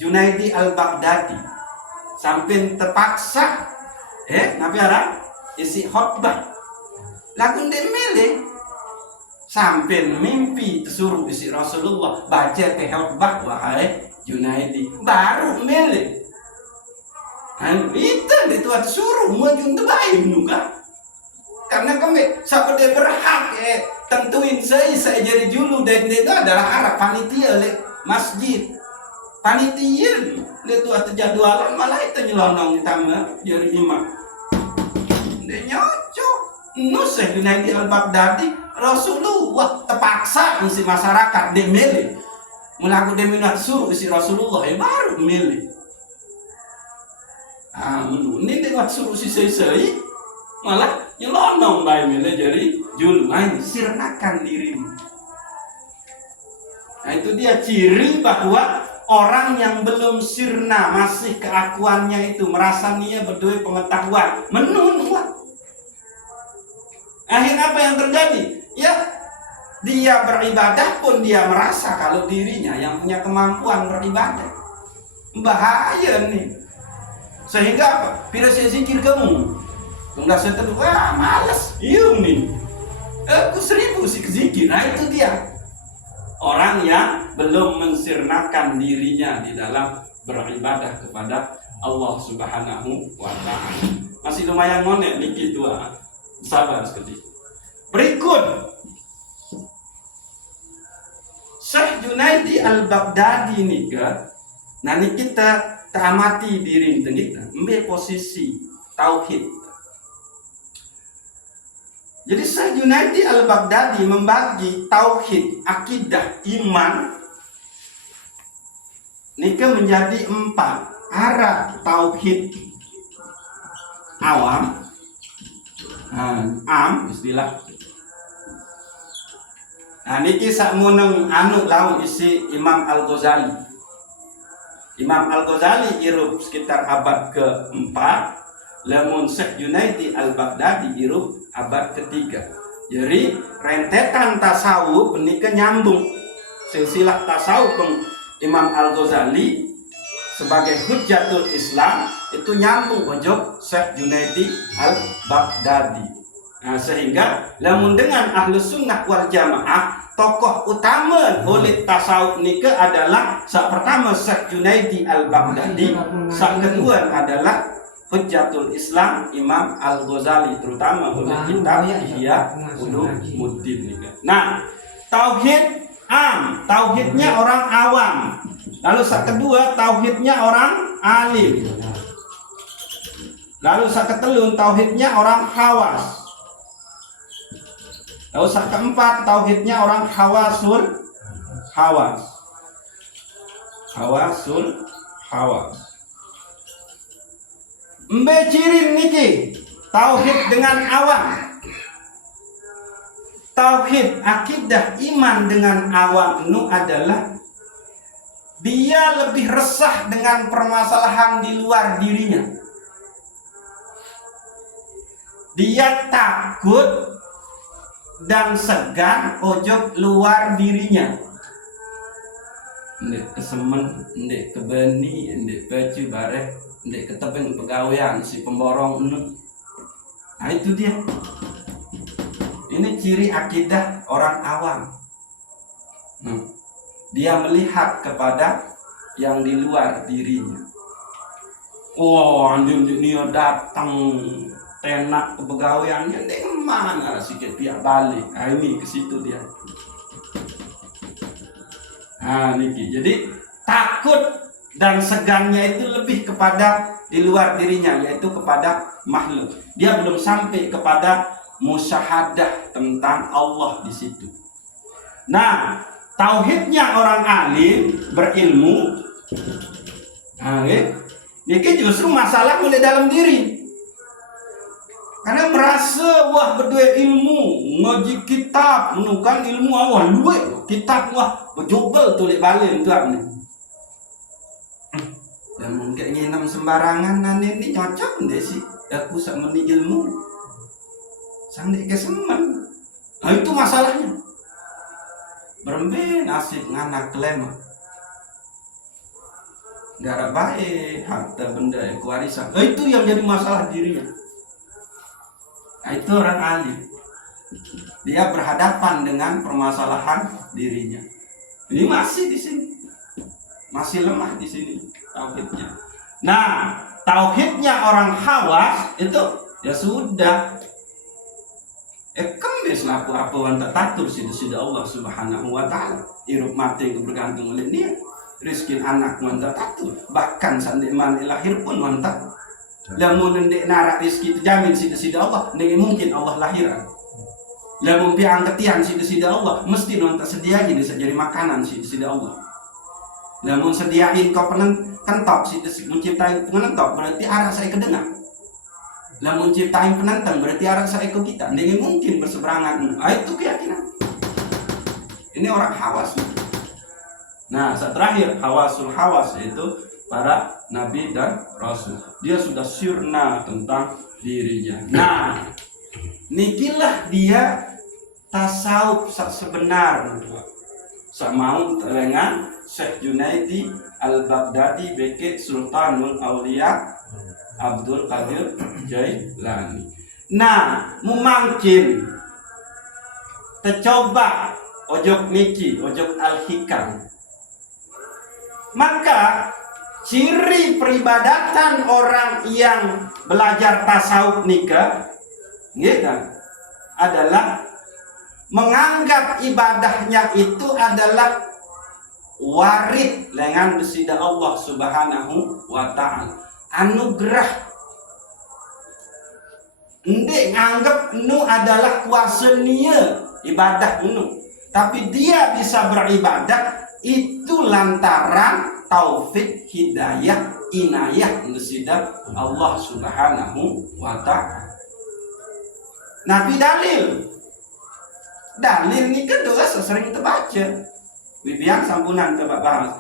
Junaidi Al-Baghdadi. Sampai terpaksa nabi arah isi khutbah. Lagu demele sampai mimpi tersuruh isi Rasulullah baca khutbah wahai Junaidi baru mele. Itu dia tuan suruh maju terbaik nuka. Karena kami siapa dia berhak tentuin saya jadi julu dan itu adalah harap panitia le masjid. Panitia dia tuan terjadwalan malah itu nyelonong ditambah jadi imam. Dia nyocok. Syekh Junaidi Al-Baghdadi Rasulullah terpaksa isi masyarakat dia milih. Mulaku dia minat suruh isi Rasulullah baru milih. Ini dia suruh si saya malah nyelonong bae mele jadi julu. Sirnakan dirimu. Nah itu dia ciri bahwa orang yang belum sirna, masih keakuannya itu merasa dia berdua pengetahuan, menunjukkan. Akhirnya apa yang terjadi? Ya, dia beribadah pun dia merasa kalau dirinya yang punya kemampuan beribadah. Bahaya nih. Sehingga apa? Bila saya zikir kamu, enggak saya teduh, wah malas, iya nih. Aku 1000 sih zikir. Nah itu dia. Orang yang belum mensirnakan dirinya di dalam beribadah kepada Allah Subhanahu wa Ta'ala. Masih lumayan monet dikit tua. Sabar sekali. Berikut Syekh Junaidi Al-Baghdadi nih kan. Nah ini kita amati diri kita, ambil posisi tauhid. Jadi Syekh Junaidi Al-Baghdadi membagi tauhid, akidah, iman nikah menjadi 4. Arah tauhid awam, istilah. Nah niki sakmuneng anu laung isi Imam Al-Ghazali. Imam Al-Ghazali hirup sekitar abad ke-4, lamun Syekh Junaidi Al-Baghdadi hirup abad ke-3. Jadi rentetan tasawuf menika nyambung. Silsilah tasawuf Imam Al-Ghazali sebagai Hujjatul Islam itu nyambung ojok Syekh Junaidi Al-Baghdadi. Nah, sehingga lamun dengan Ahlus Sunnah wal Jamaah, tokoh utama oleh tasawuf nika adalah sak pertama Syekh Junaidi Al-Baghdadi, sak kedua adalah Hujjatul Islam Imam Al-Ghazali, terutama oleh kitab Ihya Ulumuddin nika. Nah, tauhid tauhidnya orang awam. Lalu sak kedua tauhidnya orang alim. Lalu sak ketelun tauhidnya orang khawas. Lalu sak keempat tauhidnya orang khawasul khawas. Mbe cirin niki tauhid dengan awam. Tauhid akidah iman dengan awam nu adalah dia lebih resah dengan permasalahan di luar dirinya. Dia takut dan segan ojok luar dirinya. Ndek kesemen, ndek kebeni, ndek baju bareh, ndek ketepeng pegawaian si pemborong nu. Nah itu dia. Ini ciri akidah orang awam. Dia melihat kepada yang di luar dirinya. Oh, anjing dia datang tenak kepegawaiannya, dek mana sikit pihak balik. Nah, ini ke situ dia. Nah, niki. Jadi takut dan segannya itu lebih kepada di luar dirinya, yaitu kepada makhluk. Dia belum sampai kepada musyahadah tentang Allah di situ. Nah, tauhidnya orang alim berilmu. Nah, ini justru masalah mulai dalam diri. Karena merasa wah berdua ilmu, ngaji kitab, menukan ilmu awal luwe kitab wah bejobel tulis balik tuan ni. Dan mungkin nginam sembarangan nanti ini cocok ndek sih. Aku sama ni ilmu. Sandek kesemen. Nah itu masalahnya. Berembe nasib nganak kelema. Gara baik harta benda warisan. Nah, itu yang jadi masalah dirinya. Nah, itu orang alim. Dia berhadapan dengan permasalahan dirinya. Ini masih di sini. Masih lemah di sini tauhidnya. Nah, tauhidnya orang khawas itu ya sudah. Kemis lah apa wanta tatur sida Allah Subhanahu wa Ta'ala. Hirup mati bergantung oleh dia. Rizki anak wanta tatur. Bahkan sandi man lahir pun wanta. Lamun ndek narak rizki terjamin sida Allah, ndek mungkin Allah lahiran. Lamun piang ketian sida Allah, mesti wanta sediain bisa jadi makanan sida Allah. Lamun sediain kau kentok sida menciptai pengentok berarti arah saya kedengar. Lamun ciptain penantang berarti arah seekor kita. Dengan mungkin berseberangan. Itu keyakinan. Ini orang hawas. Nah, saat terakhir hawasul hawas, yaitu para nabi dan rasul. Dia sudah sirna tentang dirinya. Nah, nikilah dia tasawuf sebenar. Sama dengan Syekh Junaidi Al-Baghdadi beke Sultanul Aulia Abdul Qadir Jailani. Nah, mungkin tercoba ojok niki, ojok al-hikam. Maka ciri peribadatan orang yang belajar tasawuf nika, gitu, adalah menganggap ibadahnya itu adalah warid dengan besida Allah Subhanahu wa ta'ala, anugerah. Ndek nganggap nu adalah kuasa nia ibadah nu, tapi dia bisa beribadah itu lantaran taufik, hidayah, inayah besida Allah Subhanahu wa ta'ala. Nabi dalil ini kedua sering terbaca. Bibian sampunan coba bahas.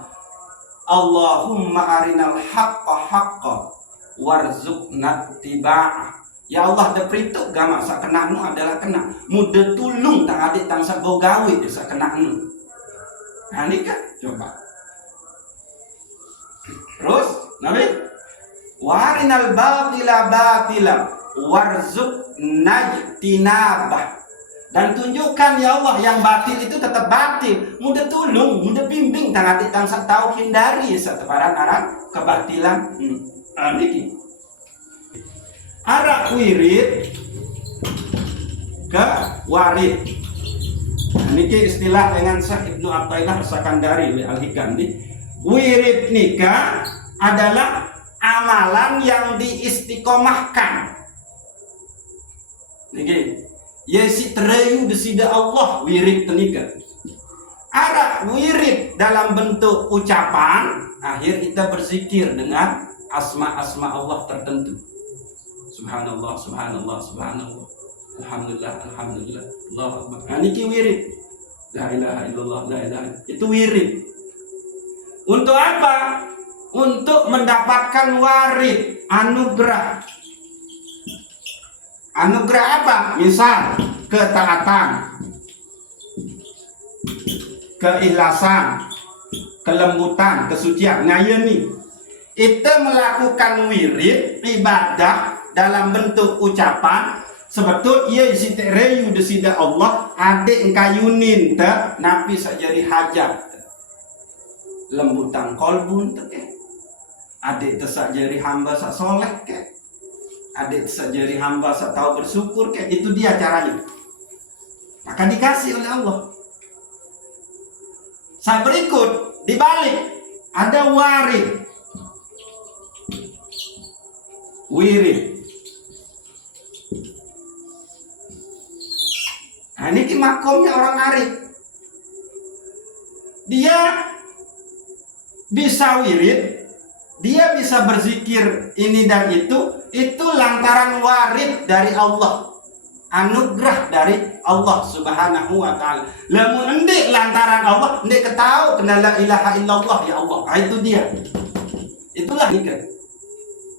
Allahumma arinal haqqa haqqa warzuqna tiba'ah. Ya Allah, da prituk gama sak kenaknu adalah kena. Muda tulung tak adik tang sak gawe sak kenaknu. Nah ini kan coba. Terus Nabi warinal batila batila warzuqna tinabah. Dan tunjukkan ya Allah yang batil itu tetap batil. Mudah tulung, mudah bimbing tang adik tang sak tahu hindari seteparan arah kebatilan. Niki. Arah wirid ke warid. Niki istilah dengan Syekh Ibnu Athaillah Sakandari Al-Hikam. Wirid nikah adalah amalan yang diistiqomahkan. Niki yesi terayu besida Allah wirid tenika. Arah wirid dalam bentuk ucapan, akhir kita berzikir dengan asma-asma Allah tertentu. Subhanallah, subhanallah, subhanallah. Alhamdulillah, alhamdulillah. Allahu akbar. Niki wirid. La ilaha illallah, la ilaha. Itu wirid. Untuk apa? Untuk mendapatkan warid, anugerah. Anugerah apa? Misal ketaatan, keikhlasan, kelembutan, kesucian. Nah ini kita melakukan wirid ibadah dalam bentuk ucapan. Sebetul ia isi tereyu desida Allah adik engkayunin te napi sajari hajat lembutan kolbun te ke adik tesajari hamba sak soleh ke adik sejari hamba tahu bersyukur, kayak itu dia caranya. Maka dikasih oleh Allah. Saat berikut dibalik ada warid, wirid. Nah ini makomnya orang arif. Dia bisa wirid, dia bisa berzikir ini dan itu lantaran warid dari Allah, anugerah dari Allah Subhanahu wa ta'ala. Lamun endik lantaran Allah, endik ketahu kena la ilaha illallah ya Allah. Nah, itu dia. Itulah nikah.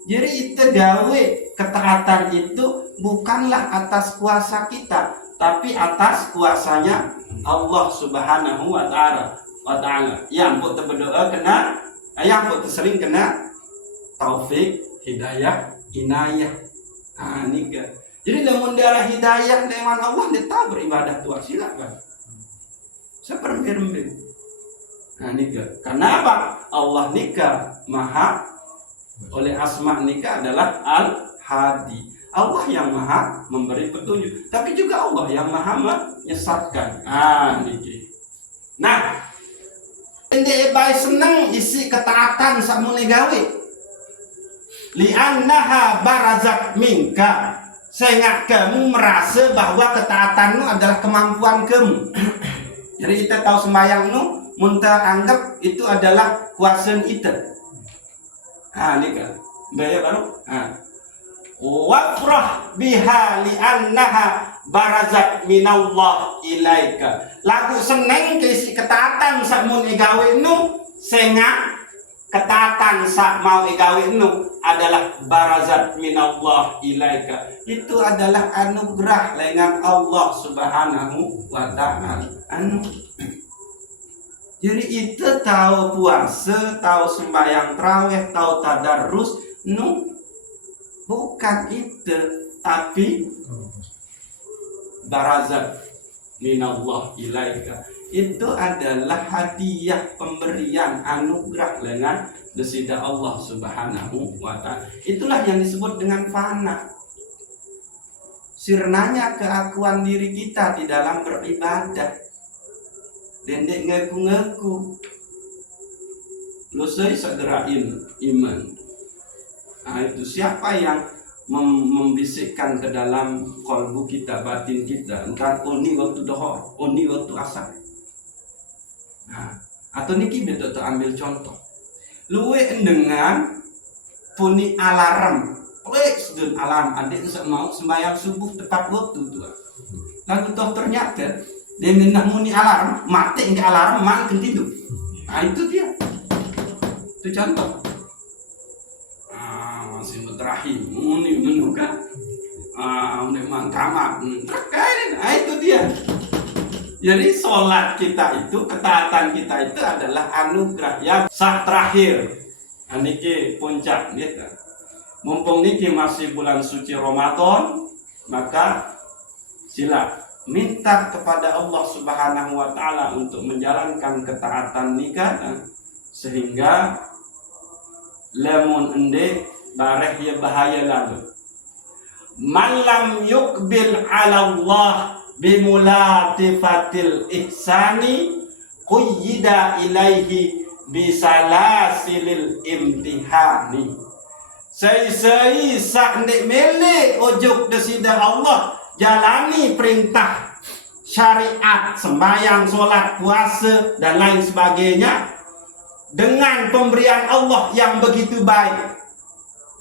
Jadi kita gawe ketaatan itu bukanlah atas kuasa kita, tapi atas kuasanya Allah Subhanahu wa ta'ala. Yang buat berdoa kena, yang buat sering kena taufik, hidayah, inayah. Nah, nikah. Jadi namun darah hidayah dengan Allah, dia tahu beribadah Tuhan, silakan. Seperembil-rembil. Nah, nikah. Karena apa? Allah nikah maha, oleh asma nikah adalah Al-Hadi. Allah yang maha memberi petunjuk, tapi juga Allah yang maha menyesatkan. Ah, nikah. Nah, ini baik senang isi ketaatan sakmune gawe. Li'annaha barazat minka. Sehingga kamu merasa bahwa ketaatanmu adalah kemampuan kamu. Jadi kita tahu sembahyangmu, muntah anggap itu adalah kuasa kita. Ini kan, bayar baru. wafrah biha li'annaha barazat minallah ilaika. Lagu seneng kesi ketaatan sak mun igawe nu senga ketaatan sak mau igawe nu adalah barazat minallah ilaika. Itu adalah anugerah lengan Allah Subhanahu wa ta'ala. Jadi itu tahu puasa, tahu sembahyang tarawih, tahu tadarrus nu bukan itu, tapi barazat minallah ilaika. Itu adalah hadiah pemberian anugerah dengan desida Allah Subhanahu wa ta'ala. Itulah yang disebut dengan fana. Sirnanya keakuan diri kita di dalam beribadah. Dendek ngaku-ngaku lusai segerain iman. Nah, itu siapa yang membisikkan ke dalam kalbu kita, batin kita, entah oni waktu dohor, oni waktu asar. Nah, atau niki betul ambil contoh. Luwe dengan puni alarm, klik sedun alarm, adik mau sembahyang subuh tepat waktu tuh. Lalu toh ternyata dia minta muni alarm, mati enggak alarm, makin tidur. Nah itu dia. Itu contoh. Masih terakhir, muni menduga. Memang kamar. Nah itu dia. Jadi sholat kita itu, ketaatan kita itu adalah anugerah yang sah terakhir. Niki puncak gitu. Mumpung niki masih bulan suci Ramadan, maka sila minta kepada Allah Subhanahu wa ta'ala untuk menjalankan ketaatan nikah, sehingga lamun ende bareh ya bahaya lalu. Malam yukbil ala Allah bimulatifatil ihsani quyida ilaihi bisalasilil imtihani. Sei-sei sak ndek mele ojuk desida Allah jalani perintah syariat, sembahyang, sholat, puasa, dan lain sebagainya dengan pemberian Allah yang begitu baik.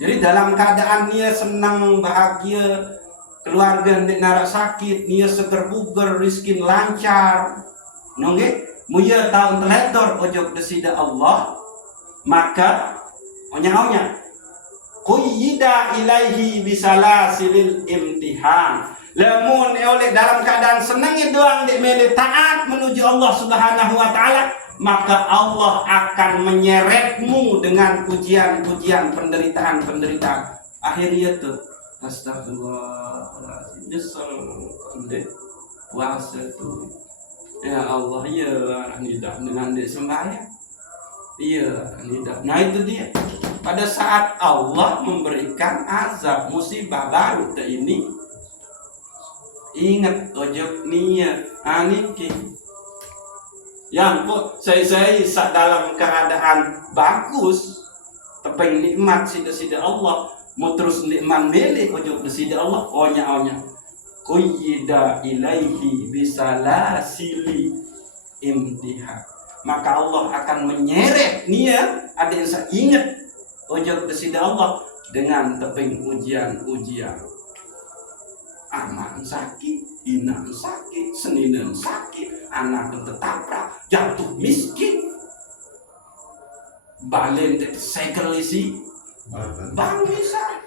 Jadi dalam keadaan dia senang, bahagia, keluarga tidak narak sakit, dia seger buger, rizkin lancar, nongge, muya tahun teledor ojok desida Allah, maka onya-onya quyida ilaihi bisalasilil imtihan. Lamun oleh dalam keadaan senangnya doang di mele taat menuju Allah Subhanahu wa ta'ala, maka Allah akan menyeretmu dengan pujian-pujian, penderitaan-penderitaan. Akhirnya tuh astagfirullahaladzim, nyesel ndek puasa tuh. Ya Allah, iya tidak dengan dek sembahyang. Iya tidak. Nah itu dia. Pada saat Allah memberikan azab musibah baru ini, ingat ojok niat aniki yang kok saya dalam keadaan bagus tepeng nikmat sida Allah mau terus nikmat milih ojok sida Allah onya quyida ilaihi bisalasili imtihan, maka Allah akan menyeret niat ada yang saya ingat ojok sida Allah dengan tepeng ujian-ujian. Aman sakit, inang sakit, seninen sakit, anak tertabrak, jatuh miskin, balen sekelisi, bang bisa.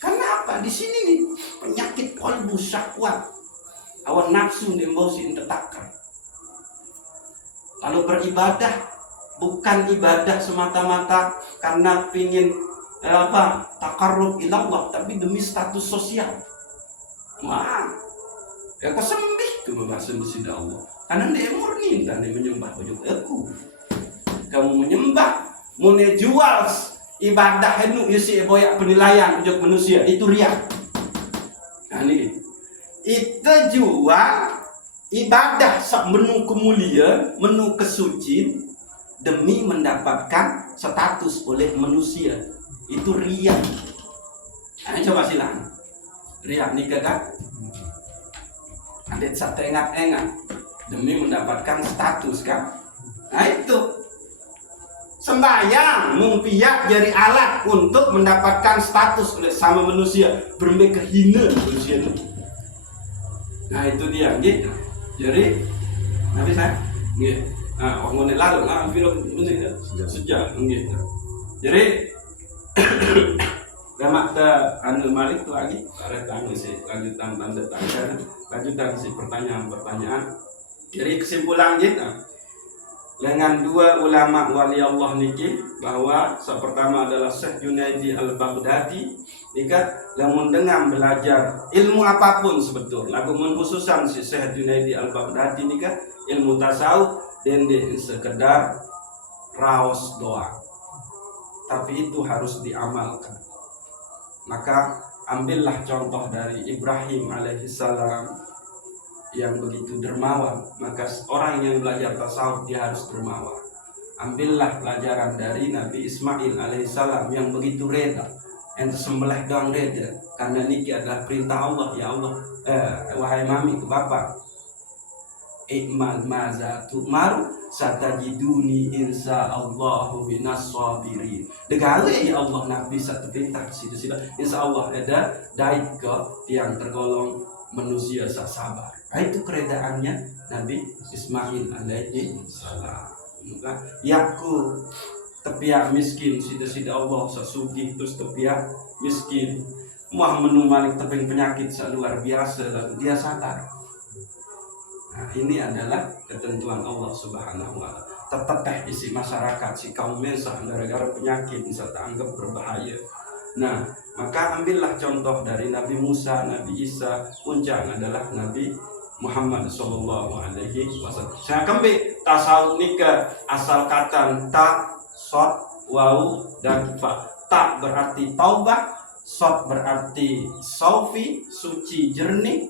Kenapa di sini nih penyakit kolbu syahwat, awan nafsu emosi tertakar. Lalu beribadah bukan ibadah semata-mata karena pingin takarrub ilallah, tapi demi status sosial. Wah, ya kesembih kebebasan di Allah. Karena dia murni dan dia menyembah ujung aku. Kamu menyembah, mau jual ibadah itu isi boyak penilaian ujung manusia itu riak. Nah ini, itu jual ibadah sak menu kemuliaan, menu kesucian demi mendapatkan status oleh manusia. Itu riak. Nah, coba silang. Riak nikah kan? Adik satu engat-engat demi mendapatkan status kan? Nah itu 9 sembahyang mumpiak jadi alat untuk mendapatkan status oleh sama manusia, bermain kehina manusia itu. Nah itu dia, gitu. Jadi nanti saya, gitu. Nah, orang menit lalu, film ini sejak, gitu. Jadi lemak anu Malik tu lagi, ada tanya sih lanjutan pertanyaan. Jadi kesimpulan kita dengan dua ulama wali Allah niki bahwa pertama adalah Syekh Junaidi Al-Baghdadi nika lamun dengan belajar ilmu apapun sebetul lagu khususan si Syekh Junaidi Al-Baghdadi nika ilmu tasawuf dan sekedar raos doang, tapi itu harus diamalkan. Maka ambillah contoh dari Ibrahim alaihissalam yang begitu dermawan. Maka orang yang belajar tasawuf dia harus dermawan. Ambillah pelajaran dari Nabi Ismail alaihissalam yang begitu reda, yang tersembelih doang reda, karena niki adalah perintah Allah. Ya Allah, wahai mami ke bapak, ikmal maza tu'maru satajiduni insyaallahu minas sabirin. Degale ya Allah Nabi satu perintah sida insyaallah ada daik ke yang tergolong manusia sabar. Itu keredaannya Nabi Ismail alaihi salam. Yaku tepiak miskin sida Allah sasugih terus tepiak miskin. Muah menu malik teping penyakit luar biasa lalu dia sadar. Nah, ini adalah ketentuan Allah Subhanahu wa taala. Terteteh isi masyarakat si kaum mesah gara-gara penyakit bisa anggap berbahaya. Nah, maka ambillah contoh dari Nabi Musa, Nabi Isa, puncak adalah Nabi Muhammad sallallahu alaihi wasallam. Saya kembali tasawuf nika asal kata ta, sod, waw dan fa. Ta berarti taubah, sod berarti saufi, suci, jernih,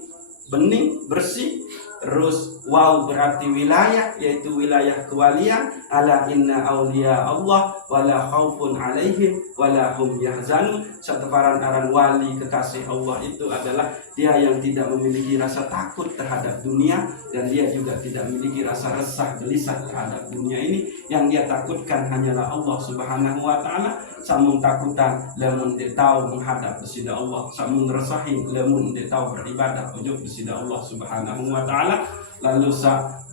bening, bersih. Terus waw berarti wilayah, yaitu wilayah kewalian. Ala inna awliya Allah wala khaufun alaihim wala hum yahzanun. Seteparan aran wali kekasih Allah itu adalah dia yang tidak memiliki rasa takut terhadap dunia, dan dia juga tidak memiliki rasa resah gelisah terhadap dunia ini. Yang dia takutkan hanyalah Allah Subhanahu wa taala. Samun takutan lamun dia tahu menghadap kepada Allah, samun resahin lamun dia tahu beribadah ujub kepada Allah Subhanahu wa taala. Lalu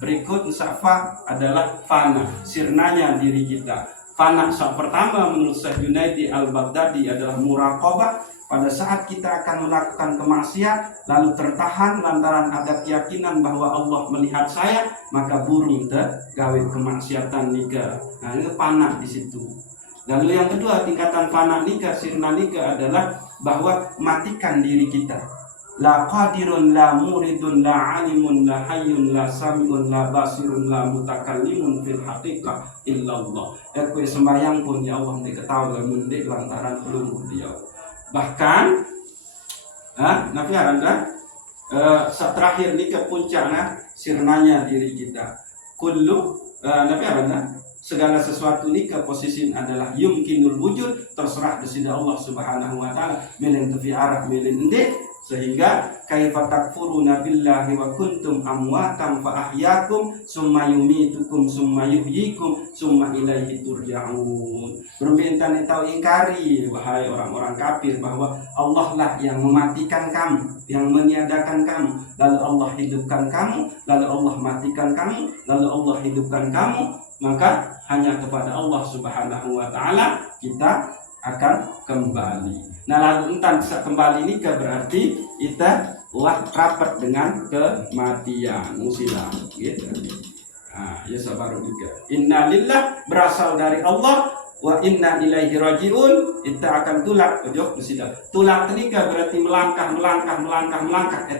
berikut safa adalah fana, sirnanya diri kita. Fana pertama menurut Syekh Junaidi Al-Baghdadi adalah muraqabah. Pada saat kita akan melakukan kemaksiat lalu tertahan lantaran ada keyakinan bahwa Allah melihat saya, maka burung gawe kemaksiatan nika. Nah, ini fana di situ. Lalu yang kedua tingkatan fana nika, sirna nika adalah bahwa matikan diri kita. La qadirun la muridun la alimun la hayyun la samiun la basirun la mutakallimun fil haqiqah illallah. Aku sembahyang pun ya Allah diketahui mendik lantaran pelunggu dia. Bahkan Nabi Aranda terakhir ni ke puncaknya sirnanya diri kita. Kullu Nabi Aranda segala sesuatu ni ke posisi adalah yumkinul wujud, terserah kepada Allah Subhanahu wa taala, milin tepi arah milin endek. Sehingga kaifa takfuruna billahi wa kuntum amwatan fa ahyakum summa yumitukum summa yuhyikum summa ilaihi turja'un. Berminta tahu ingkari wahai orang-orang kafir bahwa Allah lah yang mematikan kamu, yang meniadakan kamu, lalu Allah hidupkan kamu, lalu Allah matikan kamu, lalu Allah hidupkan kamu. Maka hanya kepada Allah Subhanahu wa taala kita akan kembali. Nah, lalu entar bisa kembali ini berarti kita rapat dengan kematian musilah gitu. Nah, ya sabar juga. Innalillah berasal dari Allah, wa inna ilaihi rajiun kita akan tulak ujung musilah. Tulak tenika berarti melangkah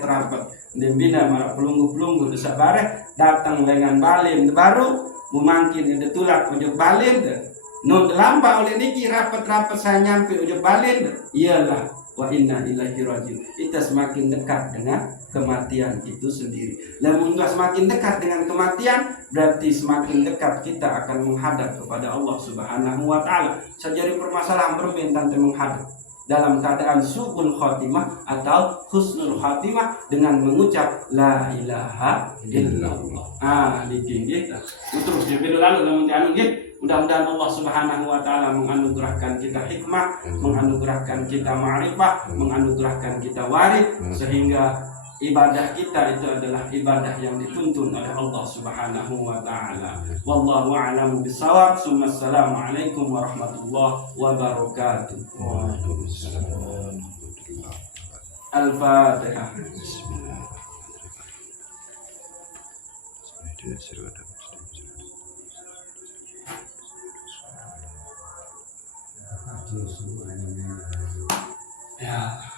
rapat. Dembina marak pelunggu desa bareh datang dengan balin baru memangkin ada tulak ujung balin. Non lambat oleh niki rapat saya nyampe ujung balin, ialah wa inna ilaihi rajiun. Kita semakin dekat dengan kematian itu sendiri. Lamun semakin dekat dengan kematian, berarti semakin dekat kita akan menghadap kepada Allah Subhanahu wa taala. Sejari permasalahan berminta menghadap dalam keadaan su'ul khatimah atau husnul khatimah dengan mengucap la ilaha illallah. Niki kita. Terus dia lalu lamun anu Mudah-mudahan Allah Subhanahu wa taala menganugerahkan kita hikmah, menganugerahkan kita ma'rifah, menganugerahkan kita warid, sehingga ibadah kita itu adalah ibadah yang dituntun oleh Allah Subhanahu wa taala. Wallahu a'lamu bissawab. Assalamualaikum warahmatullahi wabarakatuh. Waalaikumsalam. Al-Fatihah. Ya.